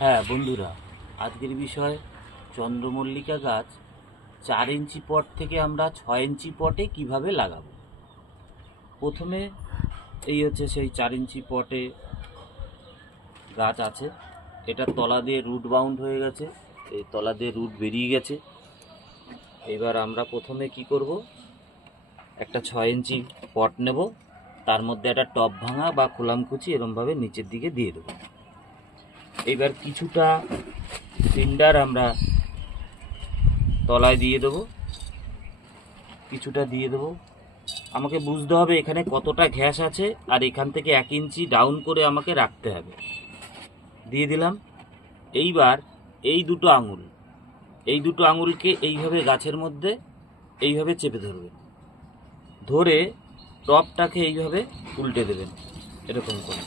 হ্যাঁ বন্ধুরা, আজকের বিষয় চন্দ্রমল্লিকা গাছ 4 ইঞ্চি পট থেকে আমরা 6 ইঞ্চি পটে কিভাবে লাগাবো। প্রথমে এই হচ্ছে সেই 4 ইঞ্চি পটে গাছ আছে। এটা তলা দিয়ে রুট বাউন্ড হয়ে গেছে, এই তলা দিয়ে রুট বেরিয়ে গেছে। এবার আমরা প্রথমে কি করব, একটা 6 ইঞ্চি পট নেব, তার মধ্যে একটা টব ভাঙা বা খোলামকুচি এরমভাবে নিচের দিকে দিয়ে দেবো। এবার কিছুটা সিন্ডার আমরা তলায় দিয়ে দেবো, কিছুটা দিয়ে দেবো। আমাকে বুঝতে হবে এখানে কতটা ঘ্যাস আছে, আর এখান থেকে 1 ইঞ্চি ডাউন করে আমাকে রাখতে হবে। দিয়ে দিলাম। এইবার এই দুটো আঙুলকে এইভাবে গাছের মধ্যে এইভাবে চেপে ধরবেন, ধরে টপটাকে এইভাবে উল্টে দেবেন এরকম করে।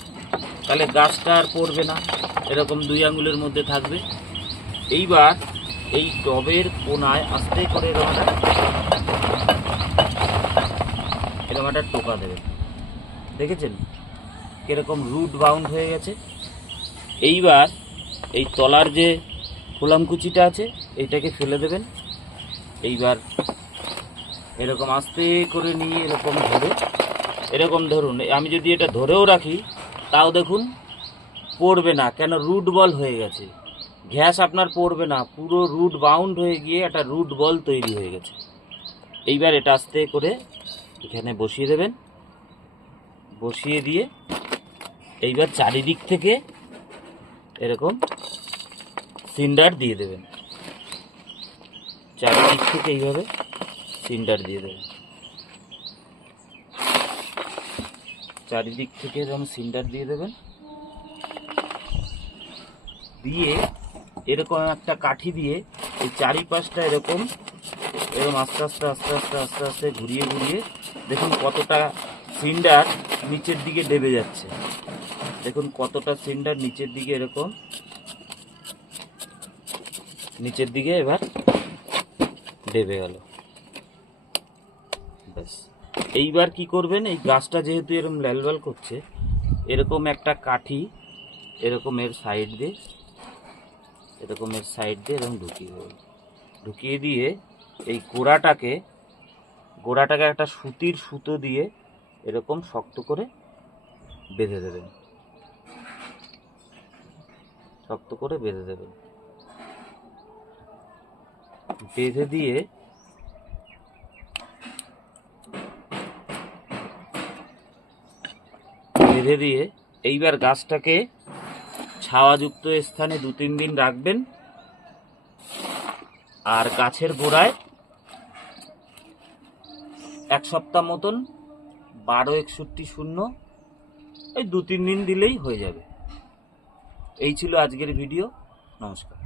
তাহলে গাছটা আর পড়বে না, এরকম 2 আঙুলের মধ্যে থাকবে। এইবার এই টবের কোনায় আস্তে করে এরকম একটা টোকা দেবেন। দেখেছেন কিরকম রুট বাউন্ড হয়ে গেছে। এইবার এই তলার যে খোলামকুচিটা আছে এইটাকে ফেলে দেবেন। এইবার এরকম আস্তে করে নিয়ে এরকম ধরে, এরকম ধরুন, আমি যদি এটা ধরেও রাখি তাও দেখুন পড়বে না, কেন রুট বল হয়ে গেছে। ঘ্যাস আপনার পড়বে না, পুরো রুট বাউন্ড হয়ে গিয়ে একটা রুট বল তৈরি হয়ে গেছে। এইবার এটা আস্তে করে এখানে বসিয়ে দেবেন। বসিয়ে দিয়ে এইবার চারিদিক থেকে এরকম সিন্ডার দিয়ে দেবেন। চারিদিক থেকে এইভাবে সিন্ডার দিয়ে দেবেন। চারিদিক থেকে এরকম সিন্ডার দিয়ে দেবেন। দিয়ে এরকম একটা কাঠি দিয়ে এই চারিপাশটা এরকম আস্তে আস্তে আস্তে আস্তে আস্তে আস্তে ঘুরিয়ে ঘুরিয়ে দেখুন কতটা সিন্ডার নিচের দিকে ডেবে যাচ্ছে। দেখুন কতটা সিন্ডার নিচের দিকে এরকম নিচের দিকে এবার ডেবে গেল। ব্যাস। এইবার কি করবেন, এই গাছটা যেহেতু এরকম ল্যালবাল করছে, এরকম একটা কাঠি এরকমের সাইড দিয়ে এরকম ঢুকিয়ে দিয়ে এই গোড়াটাকে একটা সুতির সুতো দিয়ে এরকম শক্ত করে বেঁধে দেবেন। বেঁধে দিয়ে এইবার গাছটাকে ছাওয়াযুক্ত স্থানে 2-3 দিন রাখবেন। আর গাছের গোড়ায় 1 সপ্তাহ মতন 12-61-0 এই 2-3 দিন দিলেই হয়ে যাবে। এই ছিল আজকের ভিডিও। নমস্কার।